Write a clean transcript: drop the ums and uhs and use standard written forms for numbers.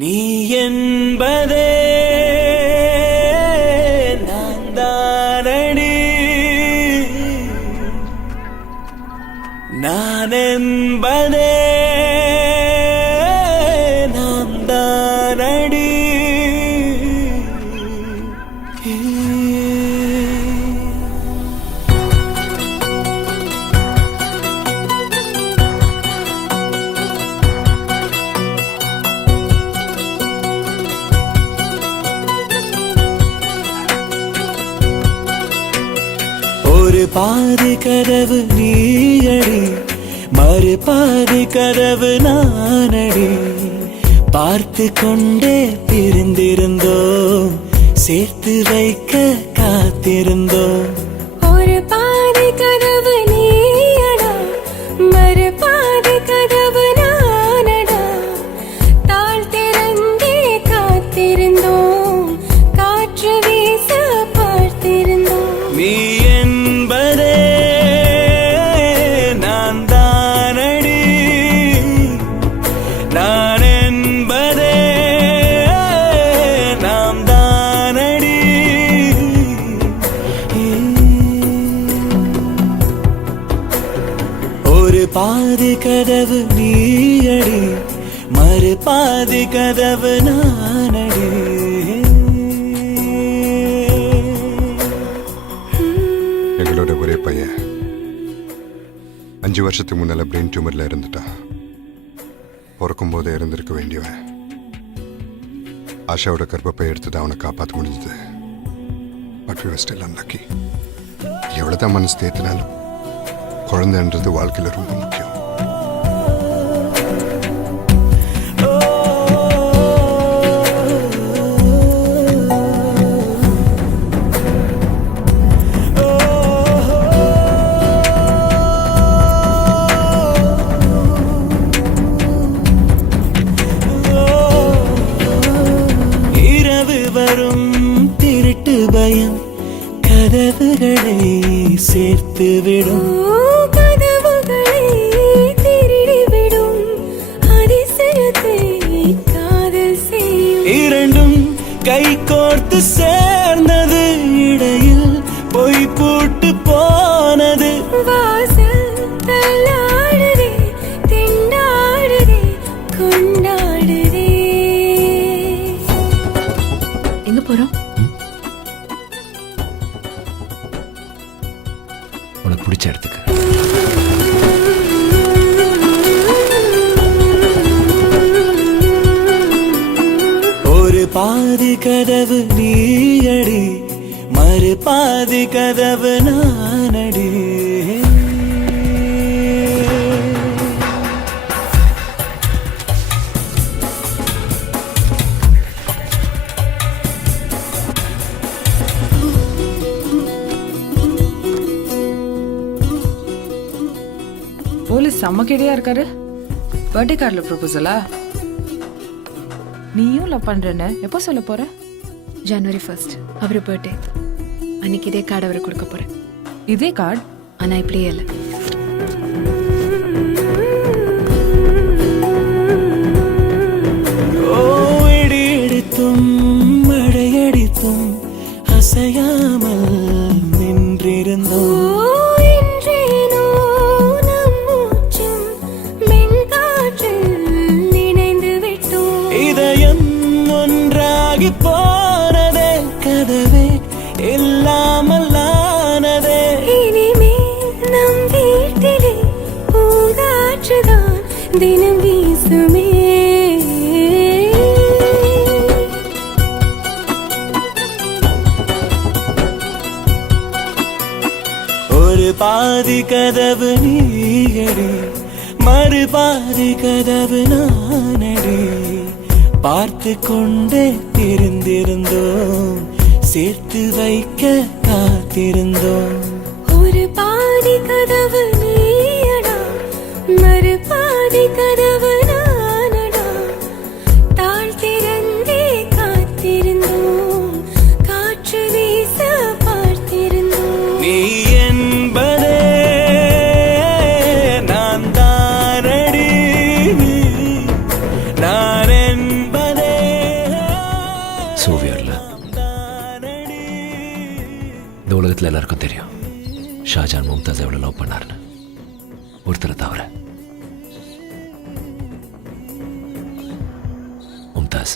நீ என்பதே நான் தானடி, நான் என்பதே நாம் தானடி. ஒரு பாதி கதவு நீயடி, மறு பாதி கதவு நானடி. பார்த்து கொண்டே பிரிந்திருந்தோம், சேர்த்து வைக்க காத்திருந்தோம். ஒரு பாதி கதவு நீயடா, மறு பாதி கதவு நானடா. தாழ் திறந்தே காத்திருந்தோம், காற்று வீச பார்த்திருந்தோம். நீ என்பதே நான் தானடி, நான் என்பதே நாம் தானடி. ஒரு பாதி கதவு நீயடி, மறு பாதி கதவு நானடி. எங்களோட ஒரே பையன் 5 வருஷத்துக்கு முன்னால பிரெயின் டியூமர்ல இருந்துட்டான். பிறக்கும் போதே இருந்திருக்க வேண்டியவன். ஆஷாவோட கர்ப்பப்பை எடுத்து அவனை காப்பாற்ற முடிஞ்சது. But we were still unlucky. எவ்வளவுதான் மனசு தேத்தினாலும் குழந்தைன்றது வாழ்க்கையில ரொம்ப முக்கியம். திருட்டு பயம் கதவுகளை சேர்த்துவிடும், கதவுகளை திருடிவிடும், அதிசயத்தை காதல் செய்யும். இரண்டும் கை கோர்த்து சேர்ந்தது, இடையில் பொய் பூட்டு போனது. வாசல் தள்ளாடுதே, திண்டாடுதே, கொண்டாடுதே. எங்க போறோம்? உனக்கு பிடிச்ச இடத்துக்கு. ஒரு பாதி கதவு நீயடி, மறு பாதி கதவு நானடி. போலீஸ் செம்ம கேடியா இருக்காரு. பர்த்டே கார்டில் ப்ரொபோசலா? நீயும் லவ் பண்றேன்னு எப்போ சொல்ல போற? January 1st அவர் பர்த்டே அன்னைக்கு இதே கார்டு அவருக்கு கொடுக்க போறேன். இதே கார்டு? ஆனா இப்படியே இல்லை. இடி இடித்தும் மழையடித்தும் அசையாமல் நின்றிருந்தோம். போனதே கதவே இல்லாமல் ஆனதே. இனிமேல் நம் வீட்டிலே பூங்காற்றுதான் தினம் வீசுமே. ஒரு பாதி கதவு நீயடி, மறு பாதி கதவு நானடி. பார்த்து கொண்டே தெரிந்திருந்தோம், சேர்த்து வைக்க காத்திருந்தோம். ஒரு பாதி கதவு நீயடா, மறு பாதி கதவு நானடா. தாழ் திறந்தே காத்திருந்தோம், காற்று வீச பார்த்திருந்தோம். நீ என்பதே நான் தானடி, நான் என்பதே இந்த உலகத்தில் எல்லாருக்கும் தெரியும் ஷாஜான் மும்தாஸ் எவ்வளோ லவ் பண்ணாருன்னு, ஒருத்தரை தவிர. மும்தாஸ்